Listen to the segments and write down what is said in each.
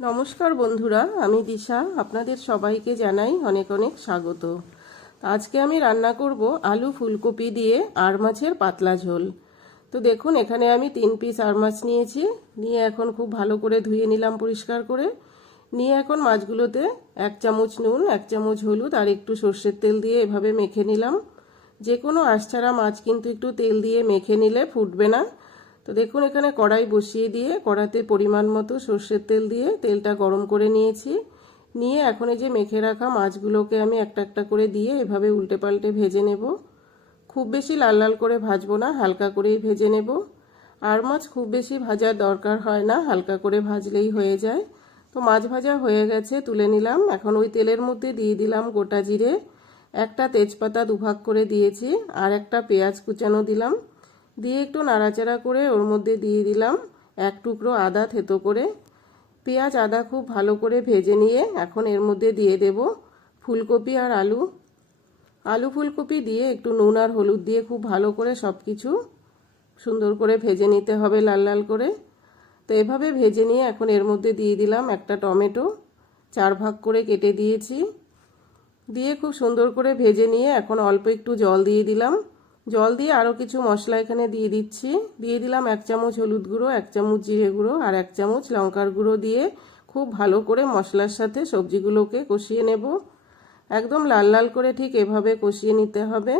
নমস্কার বন্ধুরা, আমি দিশা। আপনাদের সবাইকে জানাই অনেক অনেক স্বাগত। আজকে আমি রান্না করব আলু ফুলকপি দিয়ে আর মাছের পাতলা ঝোল। তো দেখুন, এখানে আমি 3 পিস আর মাছ নিয়েছি। নিয়ে এখন খুব ভালো করে ধুয়ে নিলাম পরিষ্কার করে। নিয়ে এখন মাছগুলোতে 1 চামচ নুন, 1 চামচ হলুদ আর একটু সর্ষের তেল দিয়ে এভাবে মেখে নিলাম। যে কোনো আঁশছাড়া মাছ কিন্তু একটু তেল দিয়ে মেখে নিলে ফুটবে না। তো দেখুন, এখানে কড়াই বসিয়ে দিয়ে কড়াতে পরিমাণ মতো সর্ষের তেল দিয়ে তেলটা গরম করে নিয়েছি। নিয়ে এখন এই যে মেখে রাখা মাছগুলোকে আমি একটা একটা করে দিয়ে এভাবে উল্টে পাল্টে ভেজে নেব। খুব বেশি লাল লাল করে ভাজবো না, হালকা করেই ভেজে নেব। আর মাছ খুব বেশি ভাজার দরকার হয় না, হালকা করে ভাজলেই হয়ে যায়। তো মাছ ভাজা হয়ে গেছে, তুলে নিলাম। এখন ওই তেলের মধ্যে দিয়ে দিলাম গোটা জিরে, একটা তেজপাতা দুভাগ করে দিয়েছি, আর একটা পেঁয়াজ কুচানো দিলাম। দিয়ে একটু নাড়াচাড়া করে ওর মধ্যে দিয়ে দিলাম 1 টুকরো আদা থেতো করে। পেঁয়াজ আদা খুব ভালো করে ভেজে নিয়ে এখন এর মধ্যে দিয়ে দেব ফুলকপি আর আলু। আলু ফুলকপি দিয়ে একটু নুন আর হলুদ দিয়ে খুব ভালো করে সব কিছু সুন্দর করে ভেজে নিতে হবে, লাল লাল করে। তো এভাবে ভেজে নিয়ে এখন এর মধ্যে দিয়ে দিলাম একটা টমেটো, 4 ভাগ করে কেটে দিয়েছি। দিয়ে খুব সুন্দর করে ভেজে নিয়ে এখন অল্প একটু জল দিয়ে দিলাম। জল দিয়ে আরও কিছু মশলা এখানে দিয়ে দিচ্ছি। দিয়ে দিলাম 1 চামচ হলুদ গুঁড়ো, 1 চামচ জিরে গুঁড়ো আর 1 চামচ লঙ্কার গুঁড়ো দিয়ে খুব ভালো করে মশলার সাথে সবজিগুলোকে কষিয়ে নেব। একদম লাল লাল করে ঠিক এভাবে কষিয়ে নিতে হবে।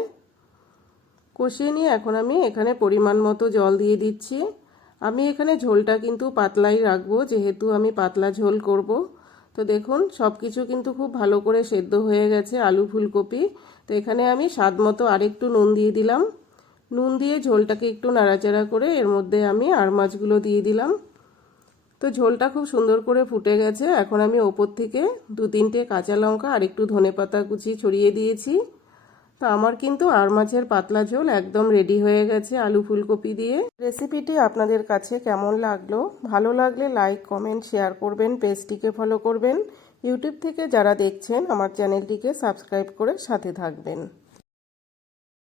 কষিয়ে নিয়ে এখন আমি এখানে পরিমাণ মতো জল দিয়ে দিচ্ছি। আমি এখানে ঝোলটা কিন্তু পাতলাই রাখবো, যেহেতু আমি পাতলা ঝোল করব। তো দেখুন, সব কিছু কিন্তু খুব ভালো করে সেদ্ধ হয়ে গেছে আলু ফুলকপি। তো এখানে আমি স্বাদ মতো আরেকটু নুন দিয়ে দিলাম। নুন দিয়ে ঝোলটাকে একটু নাড়াচাড়া করে এর মধ্যে আমি আর মাছগুলো দিয়ে দিলাম। তো ঝোলটা খুব সুন্দর করে ফুটে গেছে। এখন আমি ওপর থেকে 2-3টে কাঁচা লঙ্কা আর একটু ধনেপাতা কুচি ছড়িয়ে দিয়েছি। তো আমার কিন্তু আর মাছের পাতলা ঝোল একদম রেডি হয়ে গেছে আলু ফুলকপি দিয়ে। রেসিপিটি আপনাদের কাছে কেমন লাগলো? ভালো লাগলে লাইক, কমেন্ট, শেয়ার করবেন, পেজটিকে ফলো করবেন। ইউটিউব থেকে যারা দেখছেন আমার চ্যানেলটিকে সাবস্ক্রাইব করে সাথে থাকবেন।